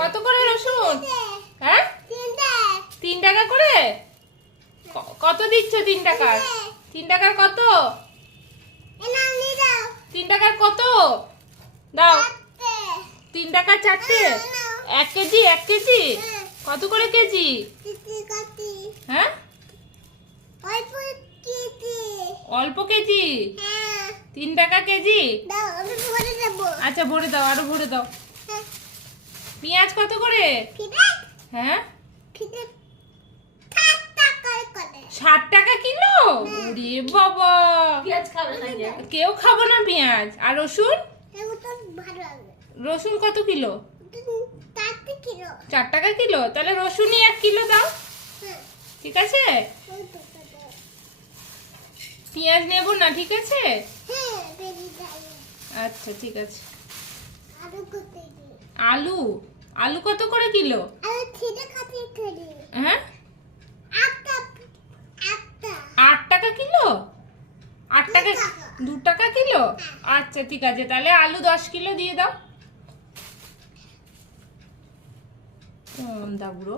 কত করে রসুন? হ্যাঁ 3 টাকা করে। কত দিচ্ছ 3 টাকার? 3 টাকার কত? 3 টাকার কত দাও? 3 টাকার 4টে। 1 কেজি 1 কেজি কত করে কেজি? হ্যাঁ অল্প কেজি 3 টাকা কেজি। আচ্ছা ভরে দাও, আরো ভরে দাও। পেঁয়াজ কত করে? হ্যাঁ 60 টাকা কিলো। ওরে বাবা, কেউ খাবো না পেঁয়াজ। আর রসুন? রসুন কত কিলো? 4 টাকা কিলো। তাহলে রসুনই 1 কিলো দাও, ঠিক আছে? পেঁয়াজ নেব না, ঠিক আছে? আচ্ছা ঠিক আছে। আলু আলু কত করে কিলো? হ্যাঁ 8 টাকা কিলো। 8 টাকা 2 টাকা কিলো। আচ্ছা ঠিক আছে, তাহলে আলু 10 কিলো দিয়ে দাও। দাও বুড়ো।